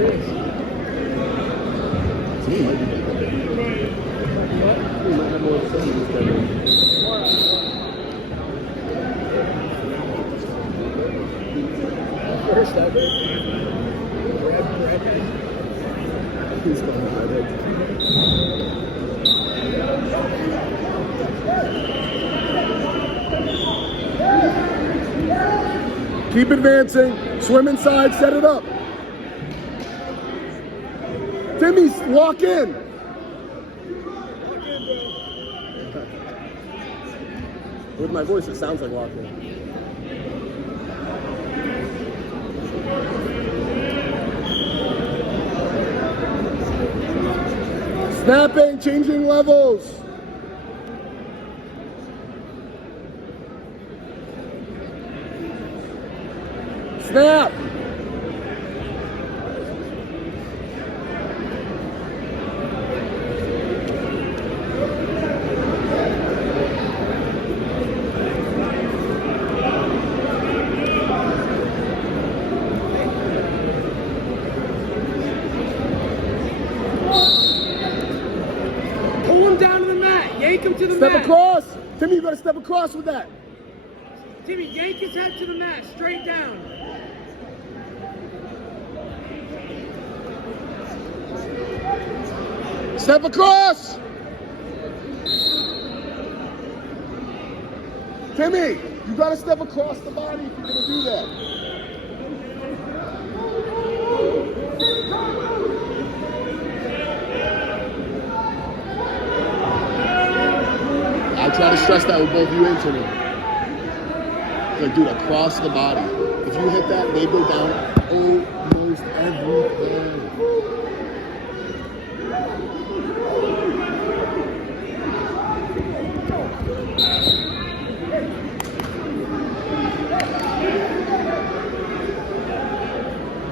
Timmy might be better. What? He might have more sense than first ever. He's going to keep advancing. Swim inside. Set it up. Timmy, walk in. With my voice, it sounds like walking. Snapping, changing levels. Snap. Step across! Timmy, you gotta step across with that. Timmy, yank his head to the mat, straight down. Step across! Timmy, you gotta step across the body if you're gonna do that. I try to stress that with both you and Timmy. Like, dude, across the body. If you hit that, they go down almost every time.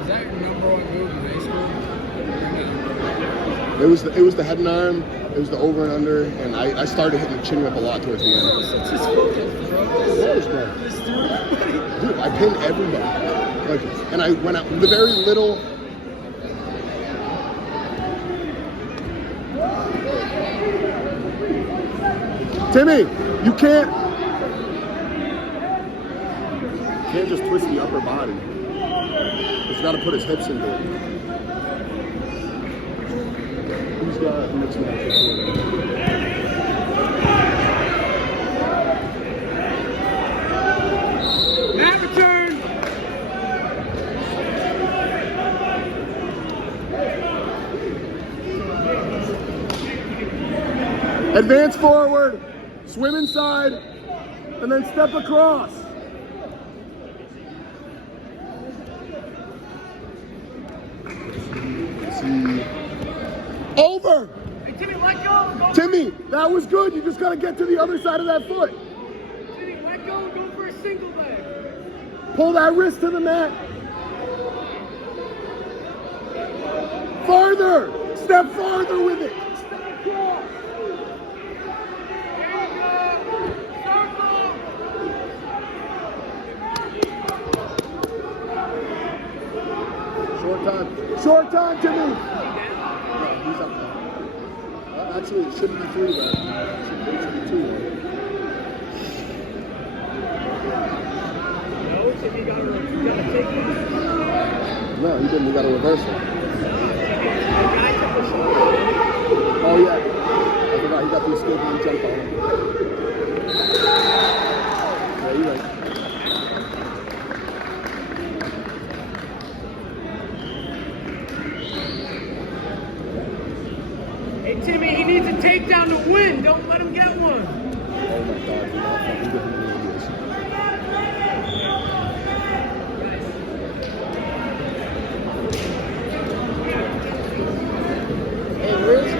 Is that your number one move in high school? It was the head and arm. It was the over and under, and I started hitting the chin whip a lot towards the end. Dude, I pinned everybody. Like, and I went out the very little. Timmy, you can't just twist the upper body. He's got to put his hips into it. Who's got mixed match? Mat return. Advance forward, swim inside, and then step across. Over! Hey, Timmy, let go. Timmy, that was good. You just got to get to the other side of that foot. Timmy, let go and go for a single leg. Pull that wrist to the mat. Farther! Step farther with it. Step across. There you go. Circle. Short time, Timmy. He's up there. Actually, it shouldn't be 3, but it should be 2. No, Timmy got to take it. No, he didn't. We got to reverse it. Oh, yeah. I forgot. He got the escape and he jumped on him. Yeah, you're right. Hey, Timmy, he needs a takedown to win. Don't let him get one. Oh, my God. You're not fucking giving me this. Hey, where is he?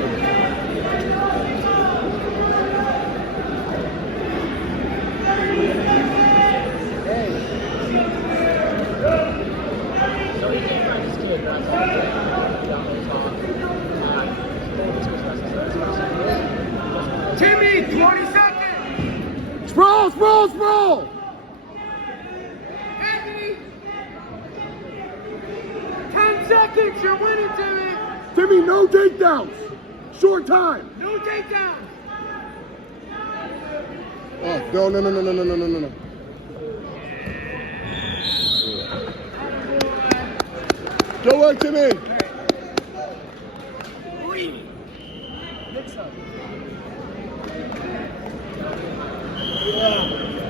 Timmy, 20 seconds! Sprawl, sprawl, sprawl! Anthony! 10 seconds! thinks you're winning, Timmy. Timmy, no takedowns. Short time. No takedowns. Oh, no. Good work, Timmy. Mix up. Yeah.